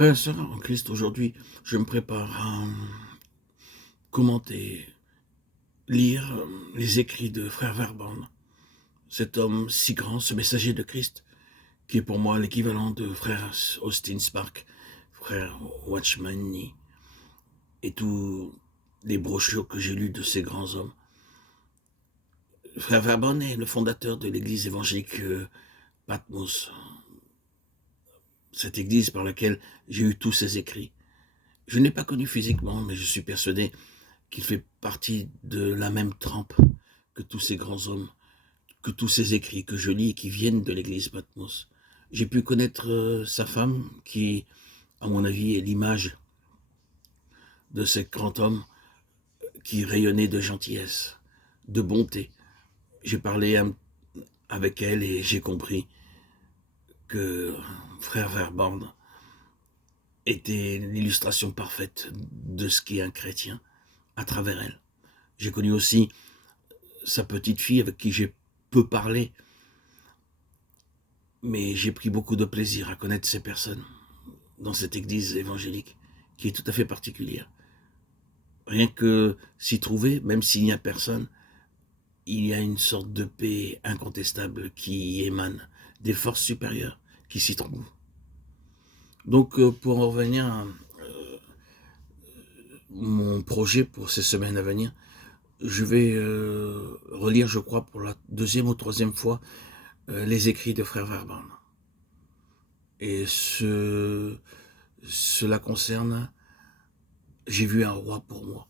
Frères et sœurs en Christ, aujourd'hui, je me prépare à commenter, lire les écrits de Frère Verban, cet homme si grand, ce messager de Christ, qui est pour moi l'équivalent de Frère Austin Spark, Frère Watchman Nee, et tous les brochures que j'ai lues de ces grands hommes. Frère Verban est le fondateur de l'église évangélique Patmos, cette église par laquelle j'ai eu tous ses écrits. Je ne l'ai pas connu physiquement, mais je suis persuadé qu'il fait partie de la même trempe que tous ces grands hommes, que tous ces écrits que je lis et qui viennent de l'église Patmos. J'ai pu connaître sa femme, qui, à mon avis, est l'image de ce grand homme qui rayonnait de gentillesse, de bonté. J'ai parlé avec elle et j'ai compris que Frère Verban était l'illustration parfaite de ce qu'est un chrétien à travers elle. J'ai connu aussi sa petite fille avec qui j'ai peu parlé, mais j'ai pris beaucoup de plaisir à connaître ces personnes dans cette église évangélique qui est tout à fait particulière. Rien que s'y trouver, même s'il n'y a personne, il y a une sorte de paix incontestable qui émane des forces supérieures qui s'y trouvent. Donc pour en revenir à mon projet pour ces semaines à venir, je vais relire, je crois, pour la deuxième ou troisième fois, les écrits de Frère Verban. Et cela concerne « J'ai vu un roi pour moi ».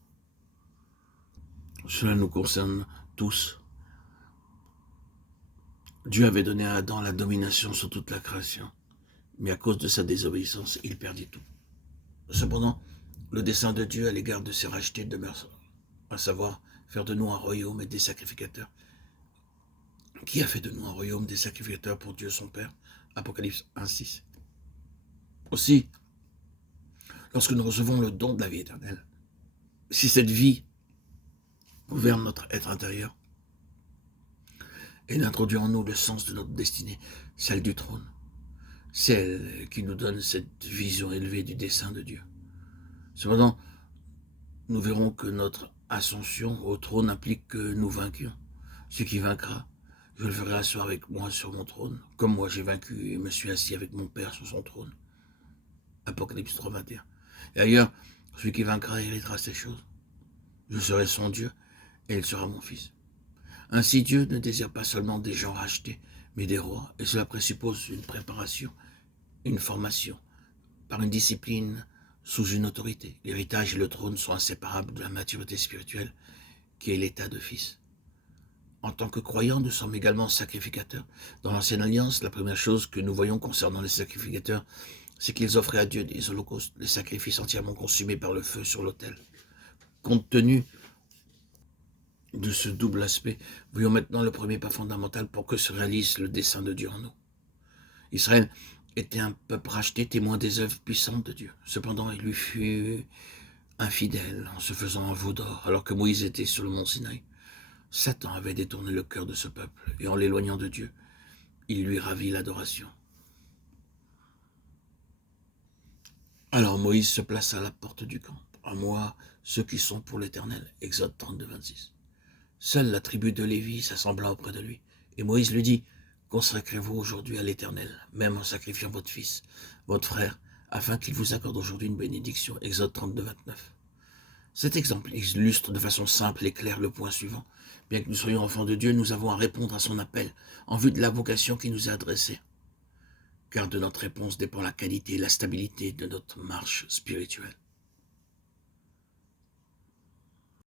Cela nous concerne tous. Dieu avait donné à Adam la domination sur toute la création, mais à cause de sa désobéissance, il perdit tout. Cependant, le dessein de Dieu à l'égard de ses rachetés demeure, à savoir faire de nous un royaume et des sacrificateurs. Qui a fait de nous un royaume des sacrificateurs pour Dieu son Père? Apocalypse 1,6. Aussi, lorsque nous recevons le don de la vie éternelle, si cette vie gouverne notre être intérieur et introduit en nous le sens de notre destinée, celle du trône, celle qui nous donne cette vision élevée du dessein de Dieu. Cependant, nous verrons que notre ascension au trône implique que nous vainquions. Ce qui vaincra, je le ferai asseoir avec moi sur mon trône, comme moi j'ai vaincu et me suis assis avec mon Père sur son trône. Apocalypse 3, 21. Et ailleurs, celui qui vaincra héritera ces choses. Je serai son Dieu et il sera mon fils. Ainsi Dieu ne désire pas seulement des gens rachetés, mais des rois, et cela présuppose une préparation, une formation, par une discipline sous une autorité. L'héritage et le trône sont inséparables de la maturité spirituelle, qui est l'état de fils. En tant que croyants, nous sommes également sacrificateurs. Dans l'Ancienne Alliance, la première chose que nous voyons concernant les sacrificateurs, c'est qu'ils offraient à Dieu des holocaustes, des sacrifices entièrement consumés par le feu sur l'autel. Compte tenu de ce double aspect, voyons maintenant le premier pas fondamental pour que se réalise le dessein de Dieu en nous. Israël était un peuple racheté, témoin des œuvres puissantes de Dieu. Cependant, il lui fut infidèle en se faisant un veau d'or, alors que Moïse était sur le mont Sinaï. Satan avait détourné le cœur de ce peuple, et en l'éloignant de Dieu, il lui ravit l'adoration. Alors Moïse se plaça à la porte du camp. À moi, ceux qui sont pour l'Éternel. Exode 32, 26. Seule la tribu de Lévi s'assembla auprès de lui. Et Moïse lui dit, consacrez-vous aujourd'hui à l'Éternel, même en sacrifiant votre fils, votre frère, afin qu'il vous accorde aujourd'hui une bénédiction. Exode 32, 29. Cet exemple illustre de façon simple et claire le point suivant. Bien que nous soyons enfants de Dieu, nous avons à répondre à son appel en vue de la vocation qui nous est adressée. Car de notre réponse dépend la qualité et la stabilité de notre marche spirituelle.